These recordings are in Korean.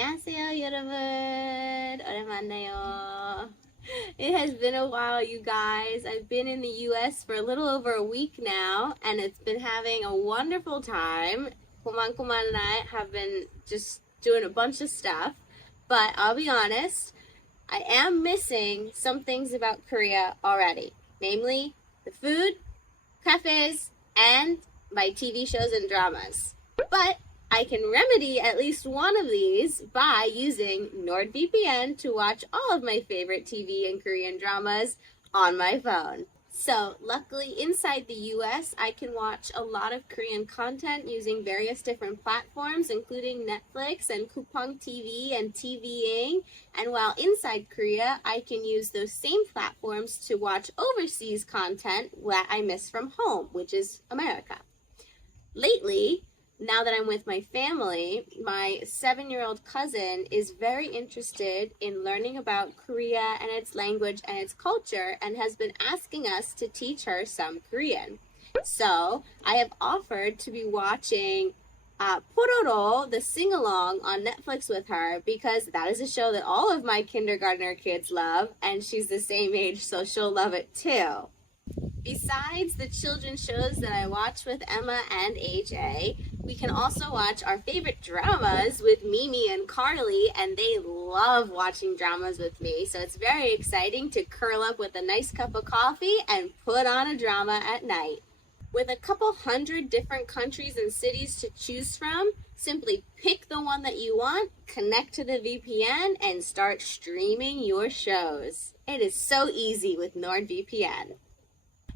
안녕하세요, 여러분. 오랜만에요. It has been a while, you guys. I've been in the US for a little over a week now, and it's been having a wonderful time. Kuman Kuman and I have been just doing a bunch of stuff, but I'll be honest, I am missing some things about Korea already, namely the food, cafes, and my TV shows and dramas. But I can remedy at least one of these by using NordVPN to watch all of my favorite TV and Korean dramas on my phone. So, luckily, inside the US, I can watch a lot of Korean content using various different platforms, including Netflix and Kupang TV and TVing. And while inside Korea, I can use those same platforms to watch overseas content that I miss from home, which is America. Lately, now that I'm with my family, my seven year old cousin is very interested in learning about Korea and its language and its culture and has been asking us to teach her some Korean. So I have offered to be watching uh, Pororo, the sing along on Netflix with her because that is a show that all of my kindergartner kids love and she's the same age, so she'll love it too. Besides the children's shows that I watch with Emma and AJ, we can also watch our favorite dramas with Mimi and Carly, and they love watching dramas with me. So it's very exciting to curl up with a nice cup of coffee and put on a drama at night. With a couple hundred different countries and cities to choose from, simply pick the one that you want, connect to the VPN, and start streaming your shows. It is so easy with NordVPN.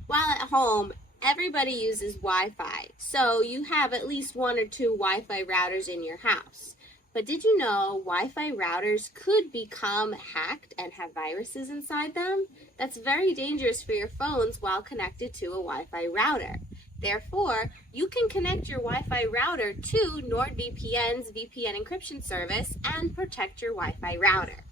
While at home, everybody uses Wi Fi, so you have at least one or two Wi Fi routers in your house. But did you know Wi Fi routers could become hacked and have viruses inside them? That's very dangerous for your phones while connected to a Wi Fi router. Therefore, you can connect your Wi Fi router to NordVPN's VPN encryption service and protect your Wi Fi router.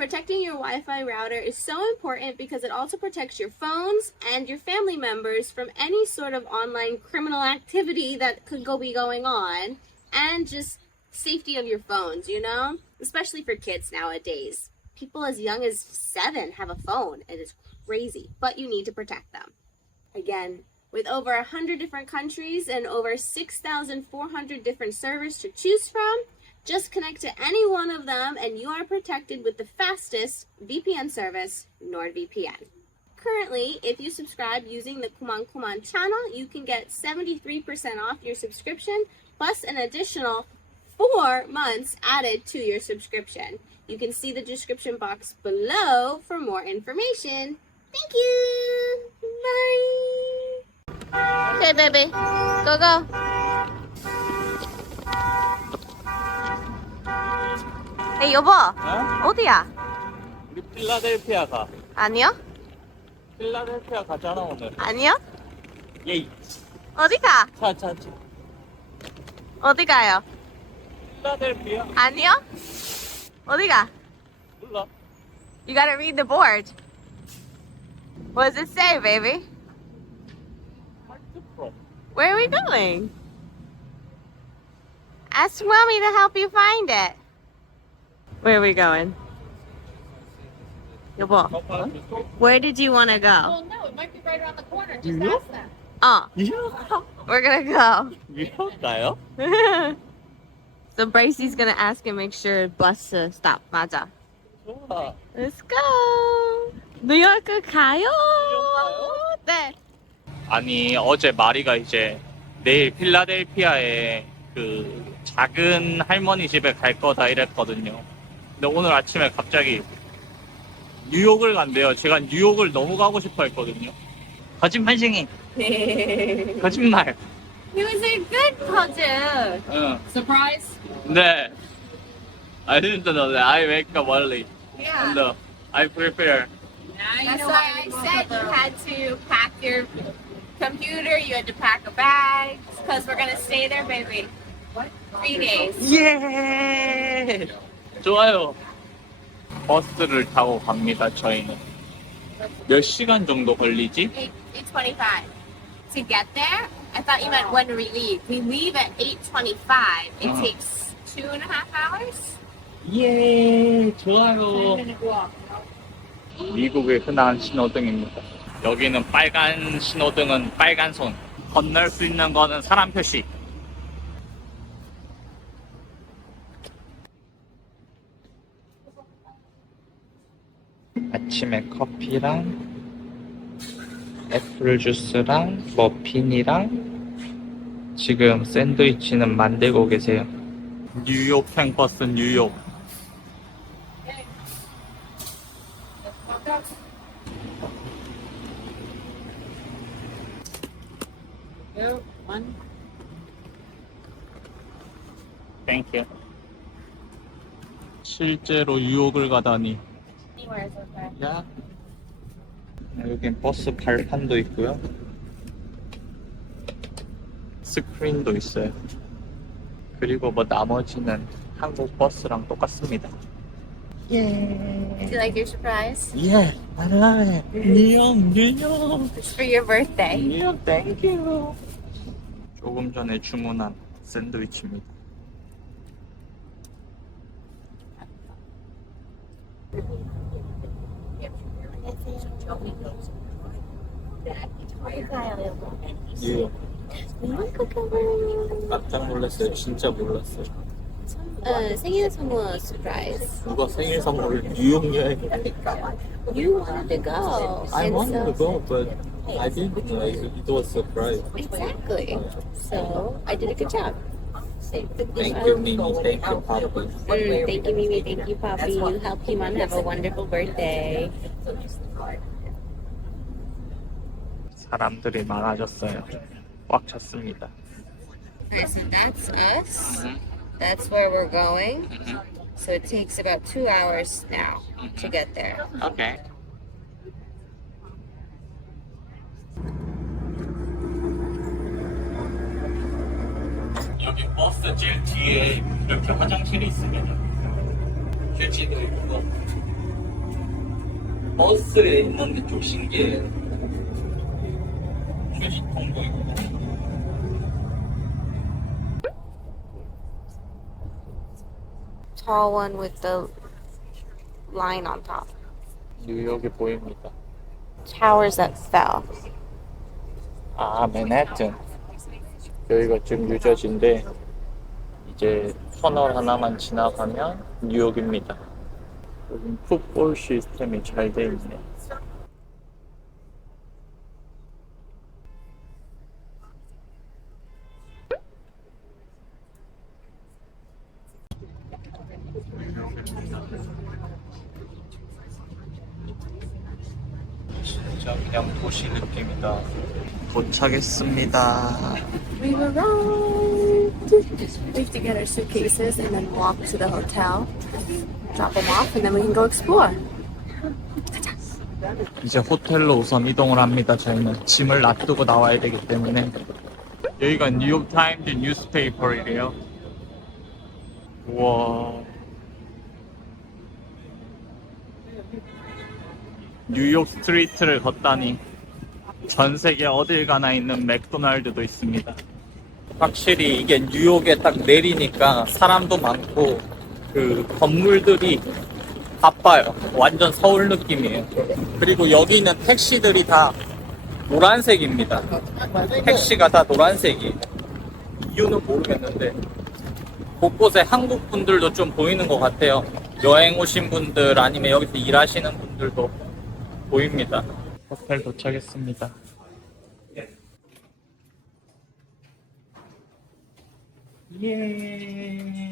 Protecting your Wi Fi router is so important because it also protects your phones and your family members from any sort of online criminal activity that could go be going on and just safety of your phones, you know? Especially for kids nowadays. People as young as seven have a phone. It is crazy, but you need to protect them. Again, with over 100 different countries and over 6,400 different servers to choose from, just connect to any one of them and you are protected with the fastest VPN service, NordVPN. Currently, if you subscribe using the Kuman Kuman channel, you can get 73% off your subscription plus an additional four months added to your subscription. You can see the description box below for more information. Thank you. Bye. Okay, baby. Go, go. Hey, 여보. 어? 어디야? 우리 필라델피아 가. 아니요? 필라델피아 가잖아 오늘. 아니요? 예이. 어디 가? 차, 차, 차. 어디 가요? 필라델피아? 아니요? 어디 가? 몰라. You gotta read the board. What does it say, baby? 하트 프로. Where are we going? Ask mommy to help you find it. Where are we going? 여보, where did you want to go? Well, no, it might be right around the corner. Just You? ask them. Oh, we're gonna 가요? go. so Bracey's gonna ask and make sure bus to stop. 맞아. 좋아. Let's go. 뉴욕 가요. 가요? 네. 아니 어제 마리가 이제 내일 필라델피아에 그 작은 할머니 집에 갈 거다 이랬거든요. 근데 오늘 아침에 갑자기 뉴욕을 간대요. 제가 뉴욕을 너무 가고 싶어 했거든요. 거짓말쟁이. 거짓말. He was a good cousin. 응. Surprise. 네. I didn't know that. I wake up early. Yeah. And uh, I prepare. That's why I said you had to pack your computer, you had to pack a bag, because we're gonna stay there, baby. Three days. 예! 좋아요. 버스를 타고 갑니다, 저희는. 몇 시간 정도 걸리지? 8, 8.25. To get there, I thought you meant when we leave. We leave at 8.25. It Uh-huh. takes two and a half hours. 예, 좋아요. 미국의 흔한 신호등입니다. 여기는 빨간 신호등은 빨간 손. 건널 수 있는 거는 사람 표시. 아침에 커피랑 애플 주스랑 머핀이랑 지금 샌드위치는 만들고 계세요. 뉴욕 캠퍼스 뉴욕. 땡큐. 실제로 뉴욕을 가다니. 야. 여긴 버스 발판도 있고요. 스크린도 있어요. 그리고 뭐 나머지는 한국 버스랑 똑같습니다. 예. Do you like your surprise? 예, I love it. 뉴욕, 뉴욕. It's for your birthday. 뉴욕, 땡큐. 조금 전에 주문한 샌드위치입니다. 예. 깜짝 놀랐어요. 진짜 몰랐어요. 어, 생일 선물 surprise. 누가 생일 선물을 뉴욕 여행을 You wanted to go. I and wanted to so- go, but I didn't know it it was a surprise. Exactly. So I did a good job. Thank you, Mimi. Thank you, Papa. Mm, thank you, Mimi. Thank you, Poppy. You helped Kimon have a wonderful birthday. 사람들이 많아졌어요. 꽉 찼습니다. Alright, so that's us. That's where we're going. So it takes about two hours now to get there. 오케이. 여기 버스 제일 뒤에 이렇게 화장실이 있습니다. 휴지도 있고 버스에 있는 게 좀 신기해요. 휴지통도 있고. Tall one with the line on top. 뉴욕이 보입니다. Towers that fell. 아, 맨해튼. 여기가 지금 뉴저지인데 이제 터널 하나만 지나가면 뉴욕입니다. 여긴 풋볼 시스템이 잘 돼 있네. 진짜 그냥 도시 느낌이다. 도착했습니다. We were wrong. We have to get our suitcases and then walk to the hotel, drop them off, and then we can go explore. 이제 호텔로 우선 이동을 합니다. 저희는 짐을 놔두고 나와야 되기 때문에 여기가 뉴욕 타임즈 뉴스페이퍼이래요. 우와. 뉴욕 스트리트를 걷다니 전 세계 어딜 가나 있는 맥도날드도 있습니다. 확실히 이게 뉴욕에 딱 내리니까 사람도 많고 그 건물들이 바빠요. 완전 서울 느낌이에요. 그리고 여기 있는 택시들이 다 노란색입니다. 택시가 다 노란색이에요. 이유는 모르겠는데 곳곳에 한국 분들도 좀 보이는 것 같아요. 여행 오신 분들 아니면 여기서 일하시는 분들도 보입니다. 호텔 도착했습니다. 예.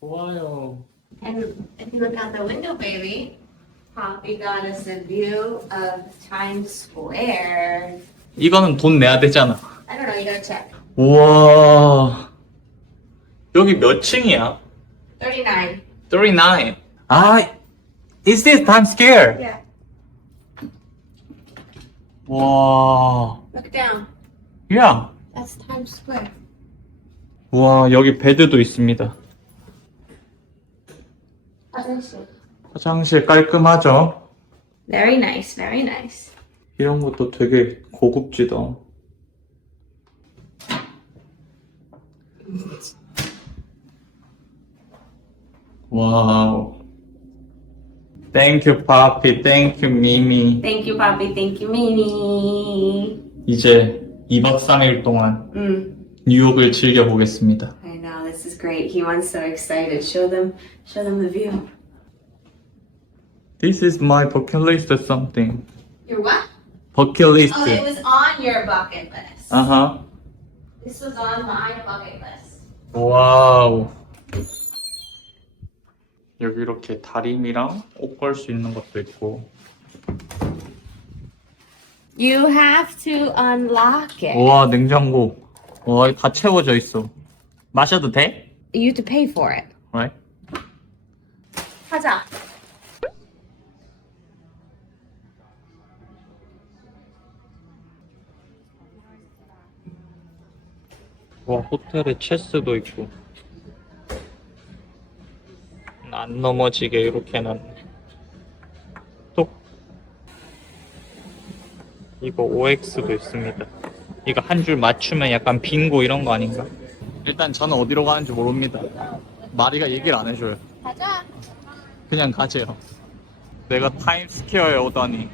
좋아요. And if you look out the window, baby, Poppy got us a view of Times Square. 이거는 돈 내야 되잖아. I don't know. You gotta check. 우와. 여기 몇 층이야? Thirty-nine. 39. 아, is this Times Square? Yeah. 와. Look down. 야. That's Times Square. 와, 여기 베드도 있습니다. 화장실. 화장실 깔끔하죠? Very nice. Very nice. 이런 것도 되게 고급지다. 와우. Thank you, Papi. Thank you, Mimi. Thank you, Poppy. Thank you, Mimi. 이제 2박 3일 동안 Mm. 뉴욕을 즐겨보겠습니다. I know this is great. He wants so excited. Show them, show them the view. This is my bucket list or something. Your what? Bucket list. Oh, it was on your bucket list. 아하. This was on my bucket list. 와우. 여기 이렇게 다림이랑 옷 걸 수 있는 것도 있고. You have to unlock it. 와, 냉장고. 와, 이거 다 채워져 있어. 마셔도 돼? You have to pay for it. Right? 가자. 와, 호텔에 체스도 있고. 안 넘어지게 이렇게 해놨네. 또. 이거 OX도 있습니다. 이거 한 줄 맞추면 약간 빙고 이런 거 아닌가? 일단 저는 어디로 가는지 모릅니다. 마리가 얘기를 안 해줘요. 가자. 그냥 가세요. 내가 타임스퀘어에 오다니.